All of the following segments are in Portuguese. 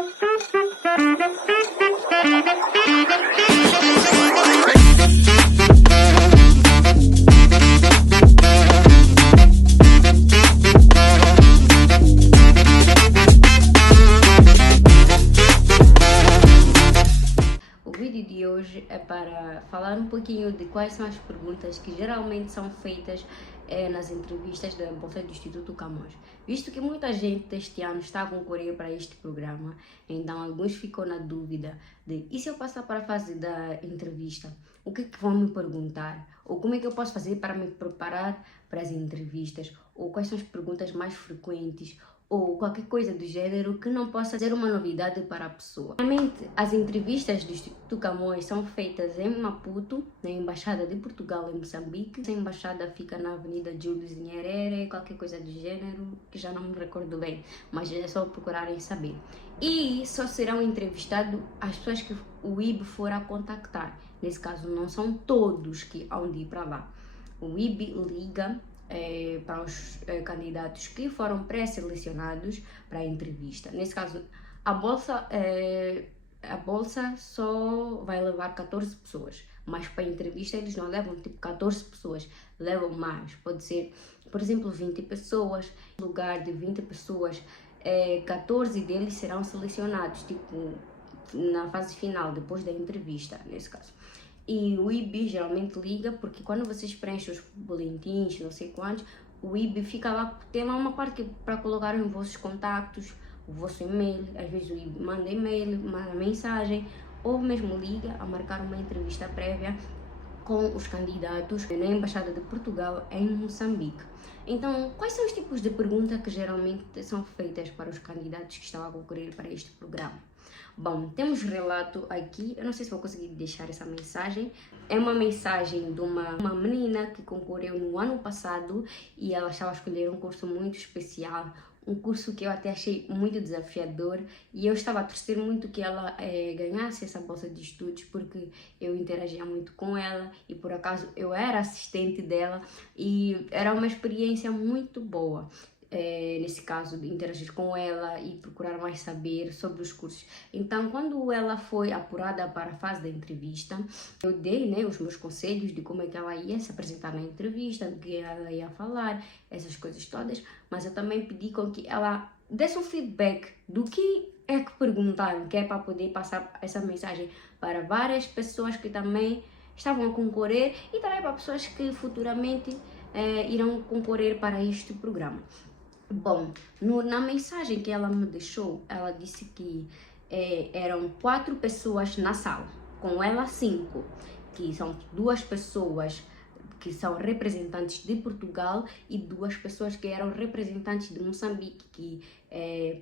O vídeo de hoje é para falar um pouquinho de quais são as perguntas que geralmente são feitas nas entrevistas da Bolsa do Instituto Camões. Visto que muita gente este ano está a concorrer para este programa, então alguns ficam na dúvida de e se eu passar para a fase da entrevista, o que vão me perguntar? Ou como é que eu posso fazer para me preparar para as entrevistas? Ou quais são as perguntas mais frequentes? Ou qualquer coisa do gênero que não possa ser uma novidade para a pessoa. Realmente, as entrevistas do Instituto Camões são feitas em Maputo, na Embaixada de Portugal em Moçambique. Essa embaixada fica na Avenida Júlio Nyerere, qualquer coisa do gênero, que já não me recordo bem, mas é só procurarem saber. E só serão entrevistados as pessoas que o IB for a contactar. Nesse caso, não são todos que hão de ir para lá. O IB liga para os candidatos que foram pré-selecionados para a entrevista. Nesse caso, a bolsa só vai levar 14 pessoas, mas para a entrevista eles não levam tipo 14 pessoas, levam mais. Pode ser, por exemplo, 20 pessoas, no lugar de 20 pessoas, 14 deles serão selecionados, tipo, na fase final, depois da entrevista, nesse caso. E o IB geralmente liga, porque quando vocês preenchem os boletins, não sei quantos, o IB fica lá, tem lá uma parte para colocar os vossos contactos, o vosso e-mail. Às vezes o IB manda e-mail, manda mensagem, ou mesmo liga a marcar uma entrevista prévia com os candidatos na Embaixada de Portugal em Moçambique. Então, quais são os tipos de perguntas que geralmente são feitas para os candidatos que estão a concorrer para este programa? Bom, temos relato aqui, eu não sei se vou conseguir deixar essa mensagem. É uma mensagem de uma menina que concorreu no ano passado e ela estava a escolher um curso muito especial, um curso que eu até achei muito desafiador e eu estava a torcer muito que ela ganhasse essa bolsa de estudos, porque eu interagia muito com ela e por acaso eu era assistente dela e era uma experiência muito boa. Nesse caso, de interagir com ela e procurar mais saber sobre os cursos. Então, quando ela foi apurada para a fase da entrevista, eu dei, né, os meus conselhos de como é que ela ia se apresentar na entrevista, do que ela ia falar, essas coisas todas, mas eu também pedi com que ela desse um feedback do que é que perguntaram, que é para poder passar essa mensagem para várias pessoas que também estavam a concorrer e também para pessoas que futuramente irão concorrer para este programa. Bom, na mensagem que ela me deixou, ela disse que eram 4 pessoas na sala, com ela 5, que são 2 pessoas que são representantes de Portugal e 2 pessoas que eram representantes de Moçambique, que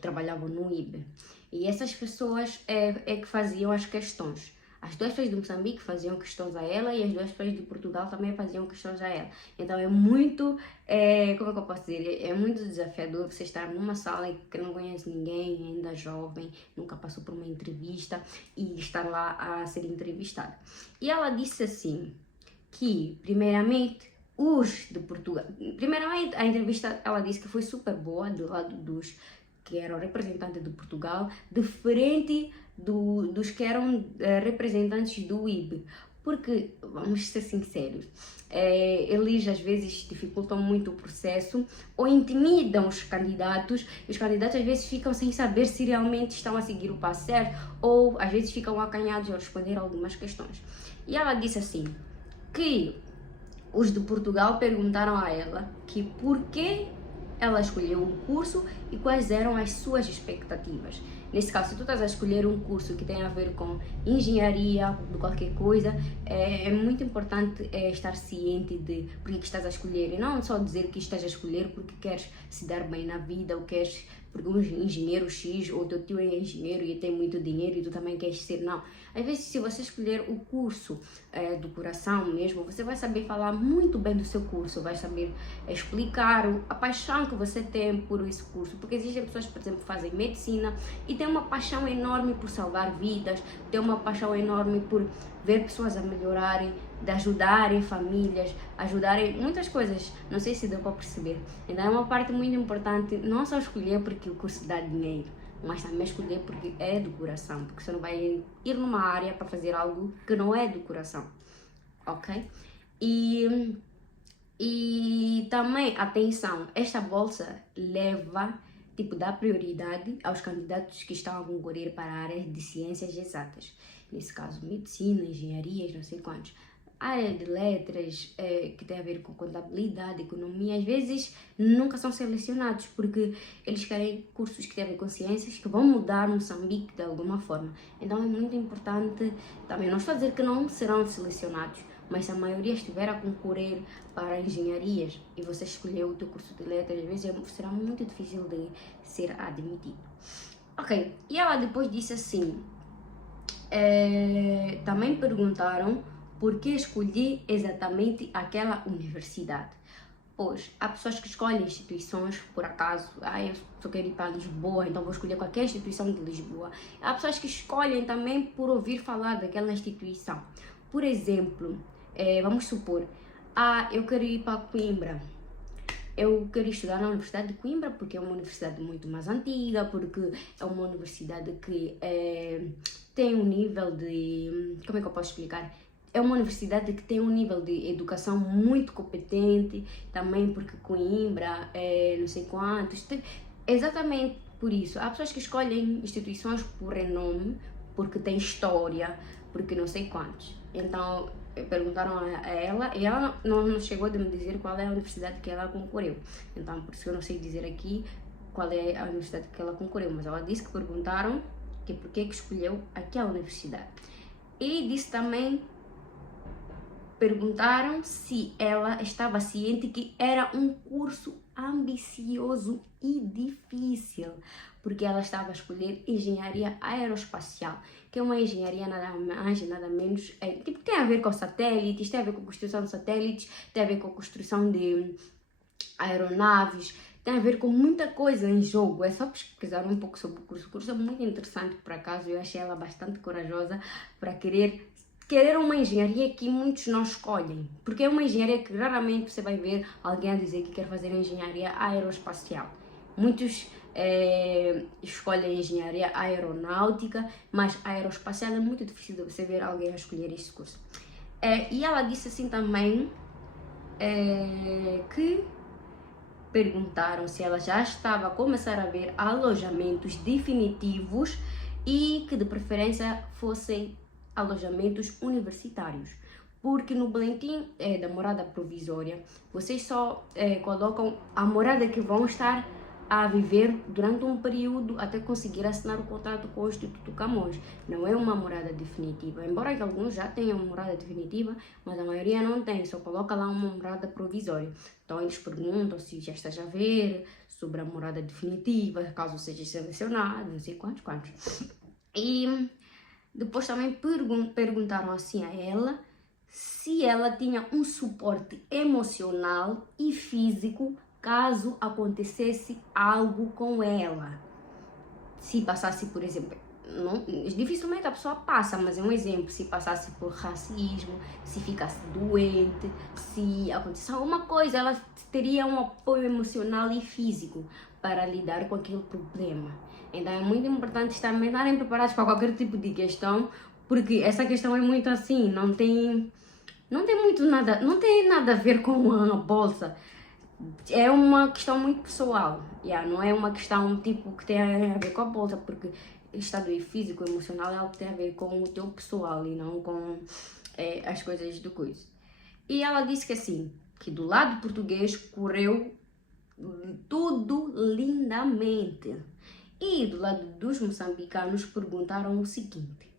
trabalhavam no IB. E essas pessoas que faziam as questões. As 2 pessoas de Moçambique faziam questões a ela e as 2 pessoas de Portugal também faziam questões a ela. Então é muito, como é que eu posso dizer? É muito desafiador você estar numa sala que não conhece ninguém, ainda jovem, nunca passou por uma entrevista e estar lá a ser entrevistada. E ela disse assim, que primeiramente os de Portugal, primeiramente a entrevista ela disse que foi super boa do lado dos que eram representantes de Portugal, diferente dos que eram representantes do IB, porque, vamos ser sinceros, eles às vezes dificultam muito o processo ou intimidam os candidatos, e os candidatos às vezes ficam sem saber se realmente estão a seguir o passo certo, ou às vezes ficam acanhados a responder algumas questões. E ela disse assim, que os de Portugal perguntaram a ela que por que ela escolheu o curso e quais eram as suas expectativas. Nesse caso, se tu estás a escolher um curso que tem a ver com engenharia, de qualquer coisa, é muito importante estar ciente de por que estás a escolher. E não só dizer que estás a escolher porque queres se dar bem na vida ou queres porque um engenheiro X ou teu tio é engenheiro e tem muito dinheiro e tu também queres ser. Não. Às vezes, se você escolher o curso do coração mesmo, você vai saber falar muito bem do seu curso, vai saber explicar a paixão que você tem por esse curso. Porque existem pessoas, por exemplo, que fazem medicina e têm uma paixão enorme por salvar vidas, têm uma paixão enorme por ver pessoas a melhorarem, de ajudarem famílias, ajudarem muitas coisas. Não sei se deu para perceber. Então é uma parte muito importante, não só escolher porque o curso dá dinheiro. mas também escolher porque é do coração, porque você não vai ir numa área para fazer algo que não é do coração, ok? E também, atenção, esta bolsa leva, tipo, dá prioridade aos candidatos que estão a concorrer para áreas de ciências exatas. Nesse caso, medicina, engenharias, não sei quantos. A área de letras, que tem a ver com contabilidade, economia, às vezes nunca são selecionados, porque eles querem cursos que têm a ver com ciências, que vão mudar Moçambique de alguma forma. Então é muito importante, também não estou a dizer que não serão selecionados, mas se a maioria estiver a concorrer para engenharias e você escolheu o teu curso de letras, às vezes será muito difícil de ser admitido. Ok, e ela depois disse assim, também perguntaram por que escolhi exatamente aquela universidade. Pois, há pessoas que escolhem instituições por acaso. Eu só quero ir para Lisboa, então vou escolher qualquer instituição de Lisboa. Há pessoas que escolhem também por ouvir falar daquela instituição. Por exemplo, vamos supor, eu quero ir para Coimbra. Eu quero estudar na Universidade de Coimbra porque é uma universidade muito mais antiga, porque é uma universidade que tem um nível de... Como é que eu posso explicar? É uma universidade que tem um nível de educação muito competente, também porque Coimbra, não sei quantos... Exatamente por isso. Há pessoas que escolhem instituições por renome, porque tem história, porque não sei quantos. Então, perguntaram a ela e ela não chegou de me dizer qual é a universidade que ela concorreu. Então, por isso eu não sei dizer aqui qual é a universidade que ela concorreu, mas ela disse que perguntaram que por que escolheu aquela universidade. E disse também, perguntaram se ela estava ciente que era um curso ambicioso e difícil, porque ela estava a escolher engenharia aeroespacial, que é uma engenharia nada mais, nada menos, tipo, tem a ver com satélites, tem a ver com a construção de satélites, tem a ver com a construção de aeronaves, tem a ver com muita coisa em jogo. É só pesquisar um pouco sobre o curso. O curso é muito interessante, por acaso, eu achei ela bastante corajosa para querer uma engenharia que muitos não escolhem, porque é uma engenharia que raramente você vai ver alguém a dizer que quer fazer engenharia aeroespacial. Muitos escolhem engenharia aeronáutica, mas aeroespacial é muito difícil de você ver alguém a escolher este curso. E ela disse assim também que perguntaram se ela já estava a começar a ver alojamentos definitivos e que de preferência fossem alojamentos universitários, porque no boletim da morada provisória vocês só colocam a morada que vão estar a viver durante um período até conseguir assinar o contrato com o Instituto Camões. Não é uma morada definitiva, embora que alguns já tenham uma morada definitiva, mas a maioria não tem, só coloca lá uma morada provisória. Então eles perguntam se já estás a ver sobre a morada definitiva, caso seja selecionado, não sei quantos. E depois também perguntaram assim a ela se ela tinha um suporte emocional e físico caso acontecesse algo com ela. Se passasse, por exemplo, dificilmente a pessoa passa, mas é um exemplo, se passasse por racismo, se ficasse doente, se acontecesse alguma coisa, ela teria um apoio emocional e físico para lidar com aquele problema. Então é muito importante estarem preparados para qualquer tipo de questão, porque essa questão é muito assim, não tem nada a ver com a bolsa. É uma questão muito pessoal, não é uma questão tipo que tem a ver com a bolsa, porque estado físico, emocional é algo que tem a ver com o teu pessoal e não com as coisas do coisa. E ela disse que assim, que do lado português correu tudo lindamente. E do lado dos moçambicanos perguntaram o seguinte: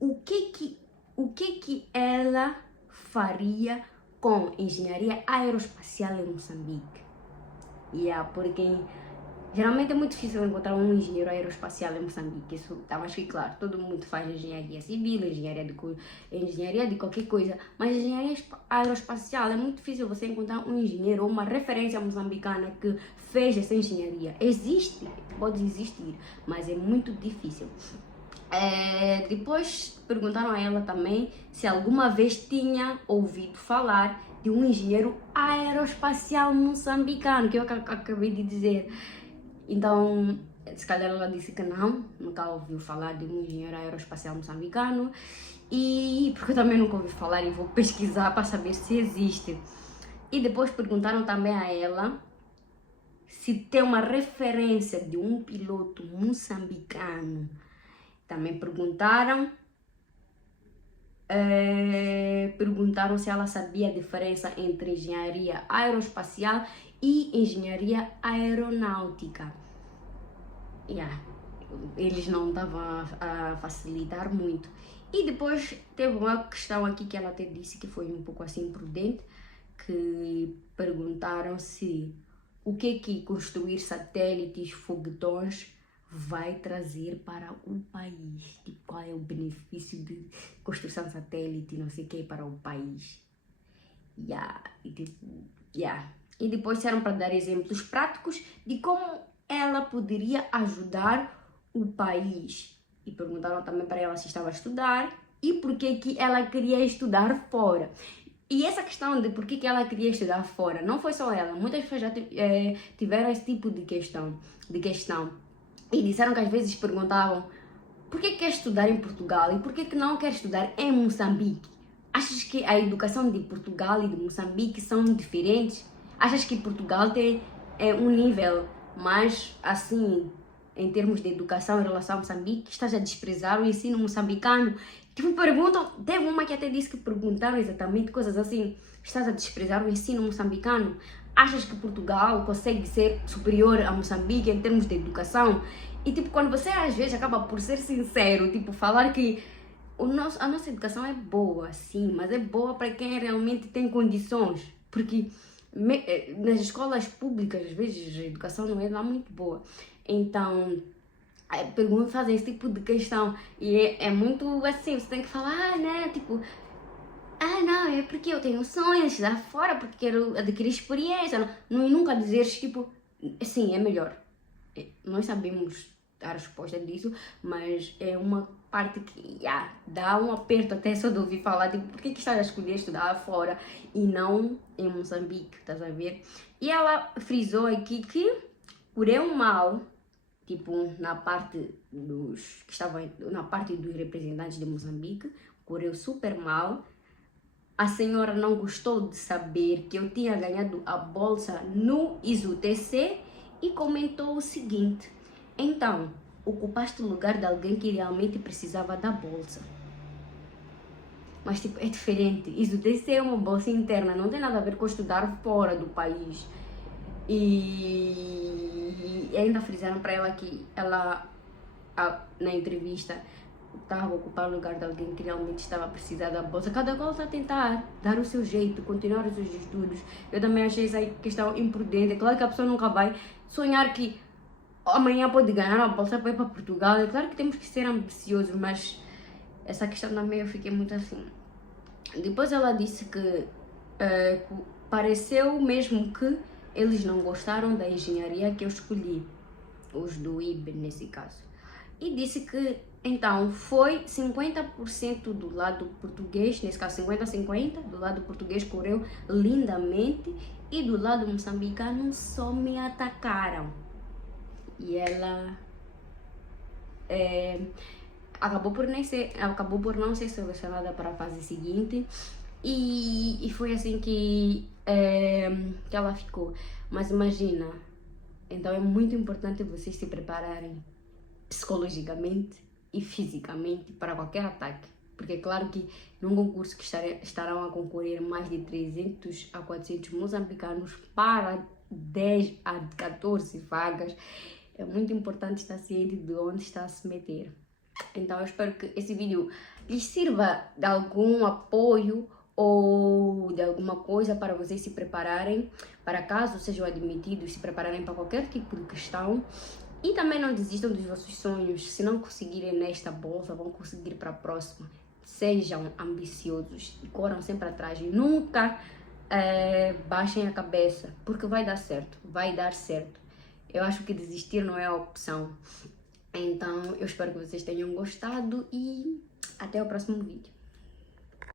o que ela faria com engenharia aeroespacial em Moçambique? Porque geralmente é muito difícil encontrar um engenheiro aeroespacial em Moçambique, isso está mais que claro. Todo mundo faz engenharia civil, engenharia de qualquer coisa, mas engenharia aeroespacial é muito difícil você encontrar um engenheiro ou uma referência moçambicana que fez essa engenharia. Existe, pode existir, mas é muito difícil. Depois perguntaram a ela também se alguma vez tinha ouvido falar de um engenheiro aeroespacial moçambicano, que eu acabei de dizer. Então, Se calhar ela disse que não, nunca ouviu falar de um engenheiro aeroespacial moçambicano. E porque eu também nunca ouvi falar e vou pesquisar para saber se existe. E depois perguntaram também a ela se tem uma referência de um piloto moçambicano. Também perguntaram se ela sabia a diferença entre engenharia aeroespacial e engenharia aeronáutica. Eles não estavam a facilitar muito. E depois teve uma questão aqui que ela até disse que foi um pouco assim imprudente, que perguntaram se o que construir satélites, foguetões vai trazer para o país. Tipo, qual é o benefício de construção de satélite, não sei o que, para o país. E depois disseram para dar exemplos práticos de como ela poderia ajudar o país. E perguntaram também para ela se estava a estudar e por que ela queria estudar fora. E essa questão de por que ela queria estudar fora, não foi só ela, muitas pessoas já tiveram esse tipo de questão. E disseram que às vezes perguntavam por que quer estudar em Portugal e por que não quer estudar em Moçambique? Achas que a educação de Portugal e de Moçambique são diferentes? Achas que Portugal tem um nível mais assim, em termos de educação em relação a Moçambique? Estás a desprezar o ensino moçambicano? Tipo, perguntam, teve uma que até disse que perguntaram exatamente coisas assim, estás a desprezar o ensino moçambicano? Achas que Portugal consegue ser superior a Moçambique em termos de educação? E tipo, quando você às vezes acaba por ser sincero, tipo, falar que a nossa educação é boa, sim, mas é boa para quem realmente tem condições, porque nas escolas públicas às vezes a educação não é lá muito boa. Então fazem esse tipo de questão e é muito assim, você tem que falar, né, tipo, não, é porque eu tenho sonhos de estudar fora, porque quero adquirir experiência, não, nunca dizeres tipo, sim, é melhor. Nós sabemos a resposta disso, mas é uma parte que dá um aperto até só de ouvir falar, tipo, por que estás a escolher estudar fora e não em Moçambique, estás a ver? E ela frisou aqui que correu mal, tipo, na parte dos representantes de Moçambique, correu super mal. A senhora não gostou de saber que eu tinha ganhado a bolsa no ISUTC e comentou o seguinte: então, ocupaste o lugar de alguém que realmente precisava da bolsa. Mas tipo, é diferente. ISUTC é uma bolsa interna, não tem nada a ver com estudar fora do país. E ainda frisaram para ela que ela, na entrevista, estava a ocupar o lugar de alguém que realmente estava a precisar da bolsa. Cada qual está a tentar dar o seu jeito, continuar os seus estudos. Eu também achei essa questão imprudente. É claro que a pessoa nunca vai sonhar que amanhã pode ganhar uma bolsa para ir para Portugal. É claro que temos que ser ambiciosos, mas essa questão também eu fiquei muito assim. Depois ela disse que pareceu mesmo que eles não gostaram da engenharia que eu escolhi, os do IB nesse caso. E disse que então foi 50% do lado português, nesse caso 50-50, do lado português correu lindamente e do lado moçambicano só me atacaram. E ela acabou por não ser selecionada para a fase seguinte e foi assim que ela ficou. Mas imagina, então é muito importante vocês se prepararem psicologicamente e fisicamente para qualquer ataque, porque é claro que num concurso que estarão a concorrer mais de 300 a 400 moçambicanos para 10 a 14 vagas, é muito importante estar ciente de onde está a se meter. Então eu espero que esse vídeo lhes sirva de algum apoio ou de alguma coisa para vocês se prepararem, para caso sejam admitidos, se prepararem para qualquer tipo de questão. E também não desistam dos vossos sonhos. Se não conseguirem nesta bolsa, vão conseguir para a próxima. Sejam ambiciosos e corram sempre atrás. E nunca baixem a cabeça, porque vai dar certo. Vai dar certo. Eu acho que desistir não é a opção. Então, eu espero que vocês tenham gostado e até o próximo vídeo.